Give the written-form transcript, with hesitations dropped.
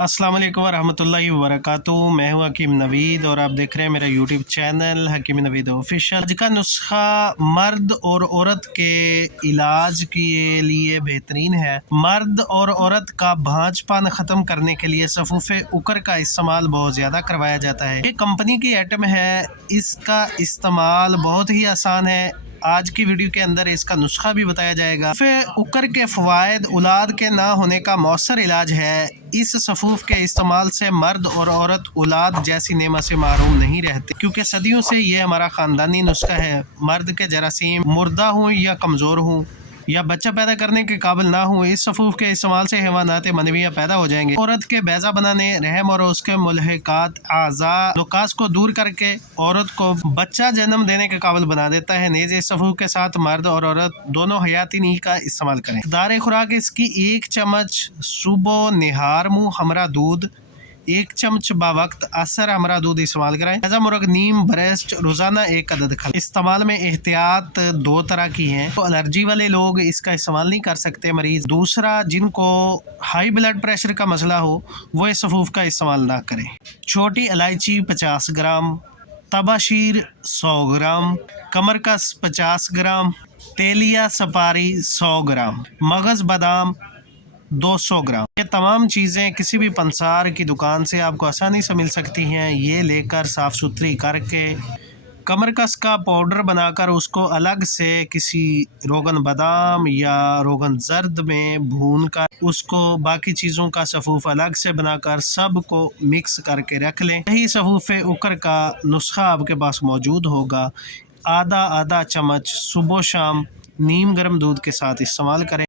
अस्सलाम वालेकुम वरहमतुल्लाहि वबरकातुहू। मैं हूं हकीम नवीद और आप देख रहे हैं मेरा यूट्यूब चैनल हकीम नवीद ऑफिशियल। आज का नुस्खा मर्द और औरत के इलाज के लिए बेहतरीन है। मर्द और औरत का भांजपन ख़त्म करने के लिए सफूफ़े उकर का इस्तेमाल बहुत ज़्यादा करवाया जाता है। ये कंपनी की आइटम है, इसका इस्तेमाल बहुत ही आसान है। आज की वीडियो के अंदर इसका नुस्खा भी बताया जाएगा। फिर उकर के फ़वाइद औलाद के ना होने का मौसर इलाज है। इस सफूफ के इस्तेमाल से मर्द और औरत औलाद जैसी नेमत से महरूम नहीं रहते, क्योंकि सदियों से ये हमारा ख़ानदानी नुस्खा है। मर्द के जरासीम मुर्दा हों या कमज़ोर हों या बच्चा पैदा करने के काबिल ना हो, इस सफूफ के इस्तेमाल से हैवानात मनविया पैदा हो जाएंगे। औरत के बैजा बनाने, रहम और उसके मुल्हिकात आज़ा नुकास को दूर करके औरत को बच्चा जन्म देने के काबिल बना देता है। नेज़ इस सफूफ के साथ मर्द और औरत दोनों हयाती नी का इस्तेमाल करें। दार खुराक इसकी 1 चम्मच सुबह निहार मुँह हमरा दूध, 1 चम्मच बावक्त असर हमरा दूध इस्तेमाल कराएं। ताज़ा मुर्ग नीम ब्रेस्ट रोज़ाना 1 अदद खाएं। इस्तेमाल में एहतियात 2 तरह की हैं। तो एलर्जी वाले लोग इसका इस्तेमाल नहीं कर सकते मरीज़। दूसरा, जिनको हाई ब्लड प्रेशर का मसला हो वो इस सफूफ का इस्तेमाल ना करें। छोटी इलायची 50 ग्राम, तबाशीर 100 ग्राम, कमरकस 50 ग्राम, तेलिया सपारी 100 ग्राम, मगज़ बादाम 200 ग्राम। ये तमाम चीज़ें किसी भी पंसार की दुकान से आपको आसानी से मिल सकती हैं। ये लेकर साफ़ सुथरी करके कमरकस का पाउडर बनाकर उसको अलग से किसी रोगन बादाम या रोगन जर्द में भून कर उसको बाकी चीज़ों का सफूफ अलग से बनाकर सब को मिक्स करके रख लें। यही सफूफ़े उकर का नुस्खा आपके पास मौजूद होगा। आधा चम्मच सुबह शाम नीम गर्म दूध के साथ इस्तेमाल करें।